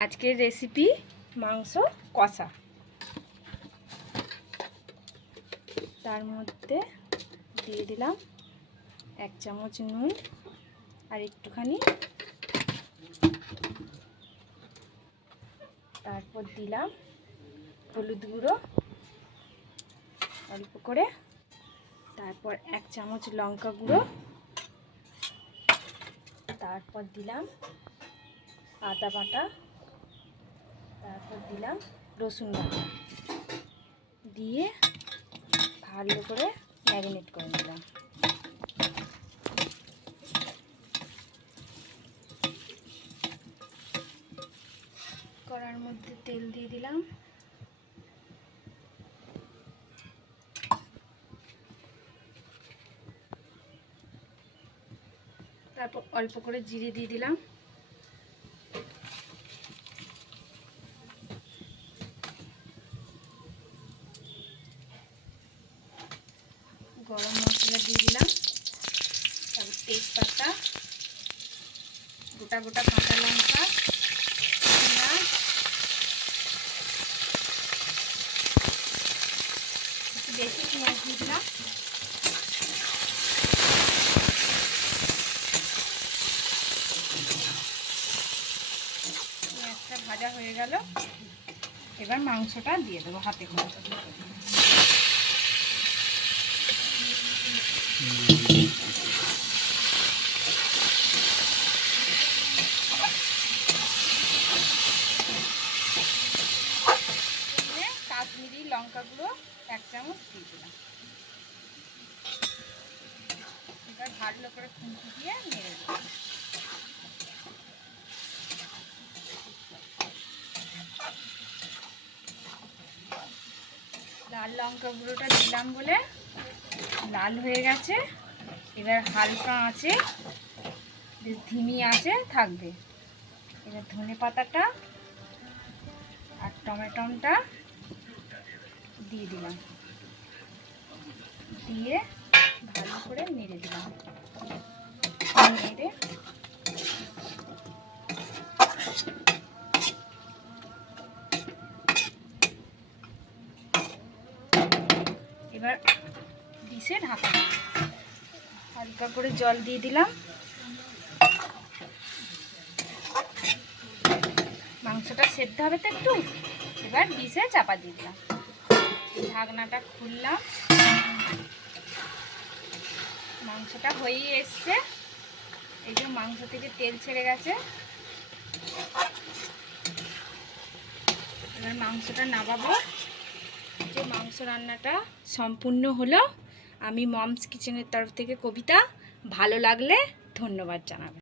আজকের রেসিপি মাংস কষা। তার মধ্যে দিয়ে দিলাম 1 চামচ নুন আর একটুখানি, তারপর দিলাম হলুদ গুঁড়ো অল্প করে, তারপর 1 চামচ লঙ্কা গুঁড়ো, তারপর দিলাম আদা বাটা, তারপর দিলাম রসুন বাটা, দিয়ে ভালো করে ম্যারিনেট করে নিলাম। কড়ার মধ্যে তেল দিয়ে দিলাম, তারপর অল্প করে জিরে দিয়ে দিলাম, গরম মশলা দিয়ে দিলাম, তারপর তেজপাতা, গোটা গোটা কাঁচা লঙ্কা, পেঁয়াজ, একটু বেশি পেঁয়াজ দিয়ে দিলাম, পেঁয়াজটা ভাজা হয়ে গেল। এবার মাংসটা দিয়ে দেবো হাতে করে। কাশ্মীরি লঙ্কা গুঁড়ো 1 চামচ দিয়ে দিলাম। এবার ভালো করে খুন্তি দিয়ে নেড়ে দিলাম। লাল লঙ্কা গুঁড়োটা দিলাম বলে লাল হয়ে গেছে। এবার হালকা আঁচে, ধিমি আঁচে থাকবে। এবার ধনে পাতাটা আর টমেটোটা দিয়ে দিলাম, দিয়ে ভালো করে নেড়ে দিলাম। নেড়ে এবার ডিশে ঢাকা দিলাম। হালকা করে জল দিয়ে দিলাম। মাংসটা সেদ্ধ হবে তো একটু। এবার ডিশে চাপা দিয়ে দিলাম, ঢাকনাটা খুললাম। মাংসটা হয়েই এসছে। এই যে মাংস থেকে তেল ছেড়ে গেছে। এবার মাংসটা নামাবো। যে মাংস রান্নাটা সম্পূর্ণ হলো। আমি মমস কিচেনের তরফ থেকে কবিতা। ভালো লাগলে ধন্যবাদ জানাবেন।